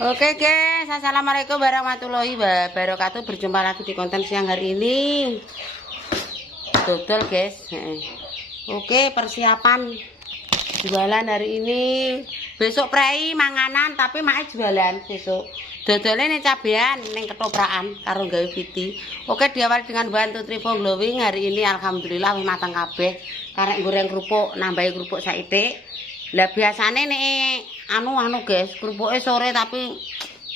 Oke guys, assalamualaikum warahmatullahi wabarakatuh. Berjumpa lagi di konten siang hari ini. Dodol guys. Oke, persiapan jualan hari ini. Besok prei manganan tapi mae jualan besok. Dodolnya nih cabean, ning ketoprakan karo gawe piti. Oke, diawali dengan bahan Tutrifo glowing hari ini alhamdulillah wis matang kabeh. Karek goreng kerupuk, nambahi kerupuk saithik. Lah biasane nek anu guys, kerupuke sore tapi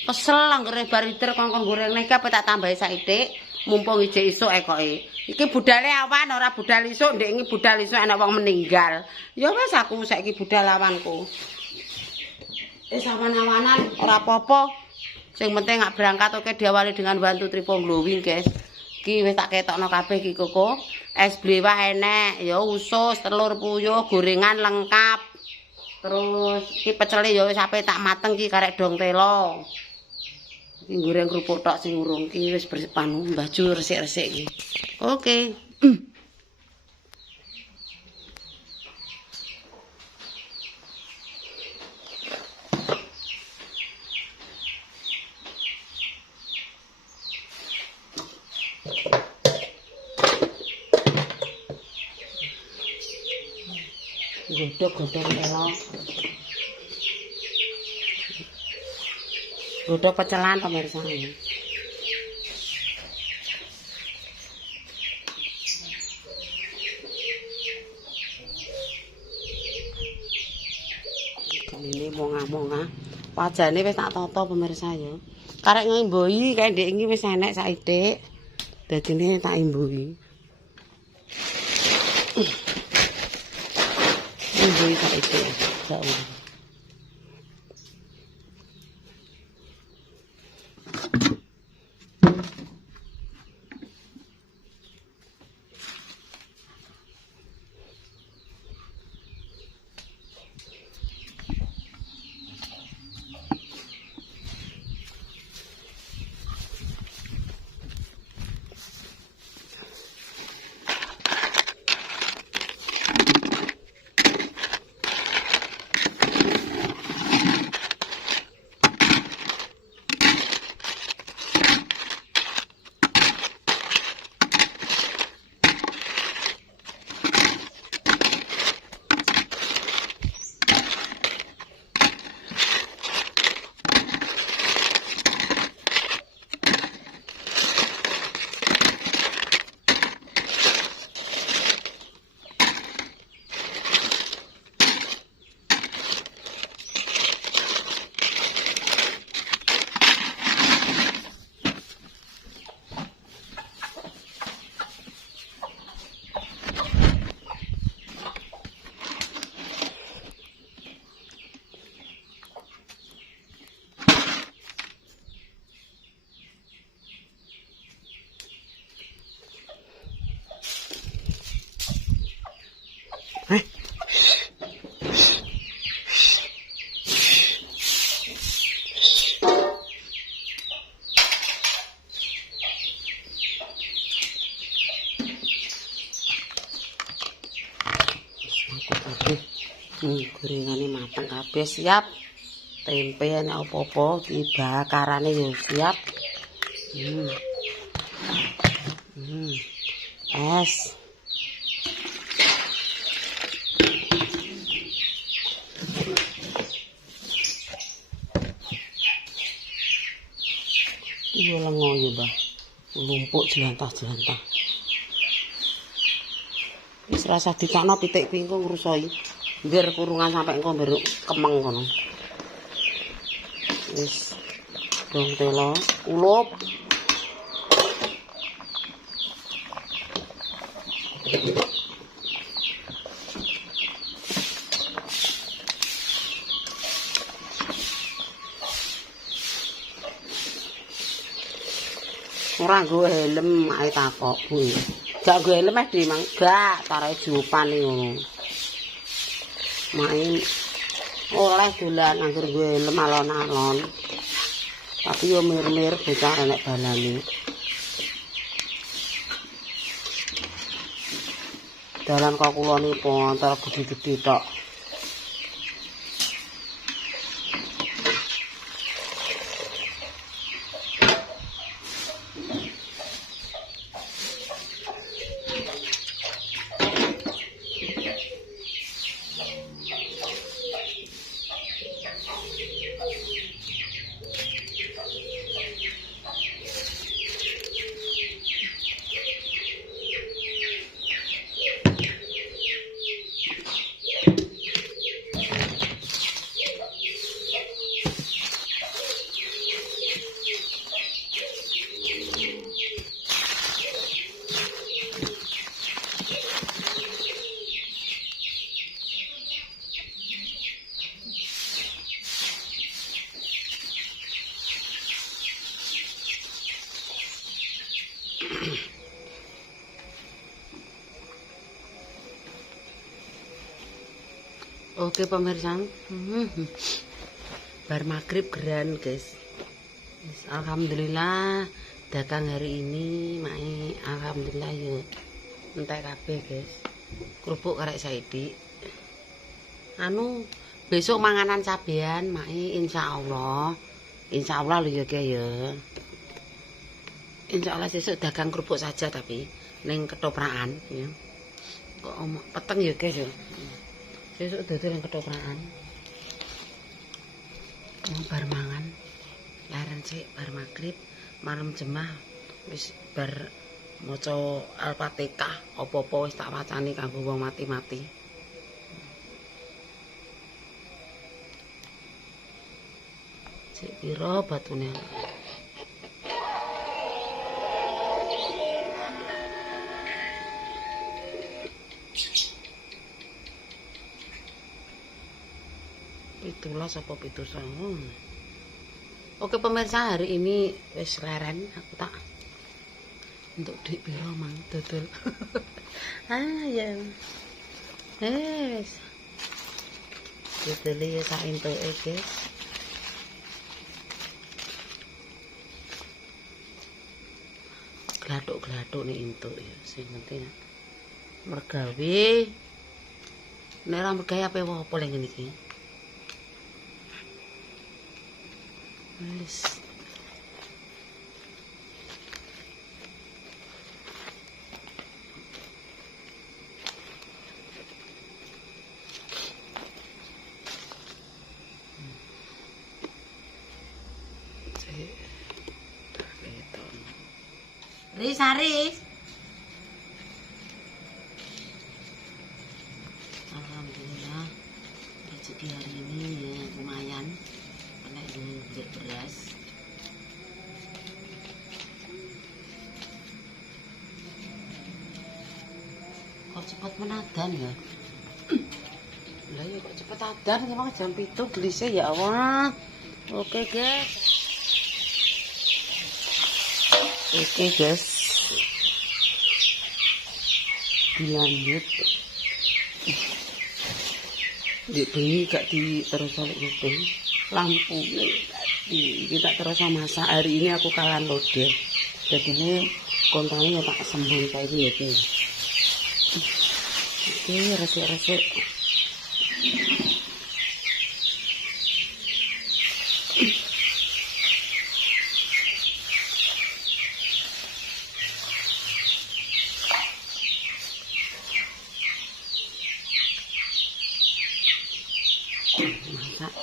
kesel anggere barider kongkon goreng nek apa tak tambahi saithik mumpung ijek isuk ekoke. Iki budale awan ora budal isuk, ndek iki budal isuk ana wong meninggal. Ya wis aku saiki budal awanku. Awan-awanan ora apa-apa. Sing penting gak berangkat oke diawali dengan bantu Tutrifo glowing guys. Iki wis tak ketokno kabeh iki koko. Es blewah enek, ya usus, telur puyuh, gorengan lengkap. Terus iki pecele ya wis ape tak mateng iki karek dong telo. Iki goreng kerupuk tok sing urung iki wis bersepanu baju resik-resik iki. Oke. Godhog-godhog telo. Godhog pecelan pemirsa. Ini monga-monga. Wajane wis tak tata pemirsa ya. Karek ngimbuhi kae ndek iki wis enek saithik. Dadine tak imbuhi. Imbuhi saithik. Saiki. Gorengane mateng kabeh siap. Tempe enek apa-apa dibakarane yo siap. Es. Iya lengo yo, Mbah. Lumpuk jelantah-jelantah. Wis rasa ditakno pitik kuwi engko ngrusoi. Biar kurungan sampai engko beruk kemeng kono. Wis dong telo ulup. Ora nggo helm ae takok kuwi. Gak nggo helm di mang gak taruh jupan iki ngono. Main oleh dolan anggur gue helm alon-alon. Tapi yo mir-mir bocah nek balane. Dalan kok kulonipun antara gede-gede tok. Oke pemirsa, bar maghrib geran guys. Alhamdulillah dagang hari ini mai alhamdulillah yuk entek kabeh guys. Kerupuk karek Saidi. Anu besok manganan cabean mai insyaallah. Insyaallah lho ya guys ya. Insyaallah besok dagang kerupuk saja tapi ning ketoprakan ya. Kok peteng ya guys ya. Besok dodol yang ketoprakan. Bar mangan. Laren sik bar maghrib, malam jemah wis bar maca Al-Fatihah, apa-apa wis tak wacani kanggo wong mati-mati. Sik pira batune? Itulah apa pitu songo. Oke pemirsa, hari ini wis leren aku tak untuk dik piro mang dodol. Ya. Wis. Dodol ya sak entuke, guys. Glathuk-glathuk nih entuk ya sing penting. Mergawe. Nek ora mergawe apa ning ngene iki? Wis. Riz. Alhamdulillah rezeki hari ini ya lumayan. Beli beras. Kok cepet menadan ya? Lah ya kok cepet adan emang jam 7 gelise ya Allah. Oke guys. Dilanjut. Di bengi gak terus balik gitu. Lampu ini tak terasa masak. Hari ini aku kalah loader, jadi ini kontaknya tak sembung kayak ini ya guys. Oke, resik-resik. Masak.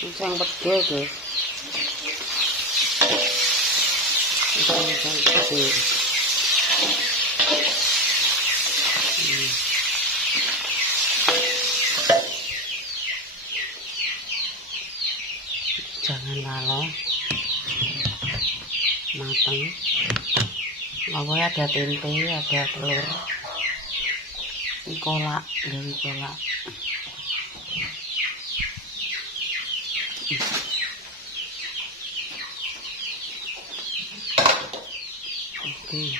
Pisang pegel guys. Pisang pegel. Jangan lalo matang. Bawahnya ada tempe, ada telur, kolak, dari kolak. Oke.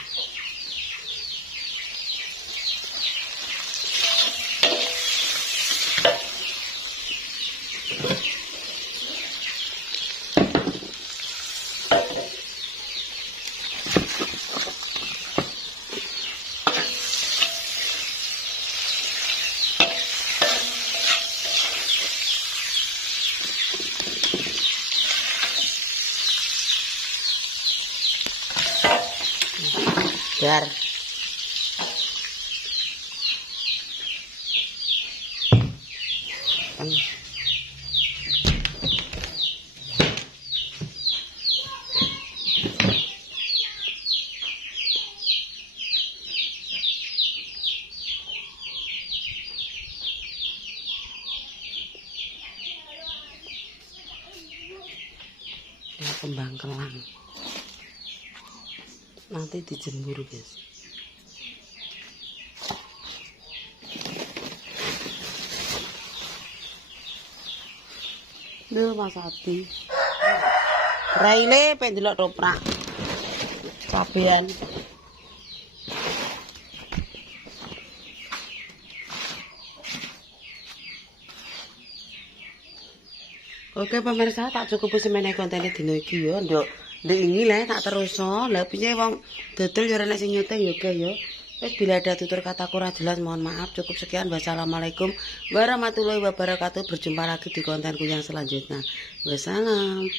Dar. Kembang kelang. Nanti dijemur guys. Lho Mas Adi. Raile pengen delok toprak. Cabean. Oke pemirsa, tak cukup semene kontene dina iki ya, nduk. Ndek ini lah tak terusno. Lah piye wong dodol ya ora nek sing nyuteng ya oke ya. Wis bila ada tutur kataku ora jelas mohon maaf. Cukup sekian. Wassalamualaikum warahmatullahi wabarakatuh. Berjumpa lagi di kontenku yang selanjutnya. Wassalam.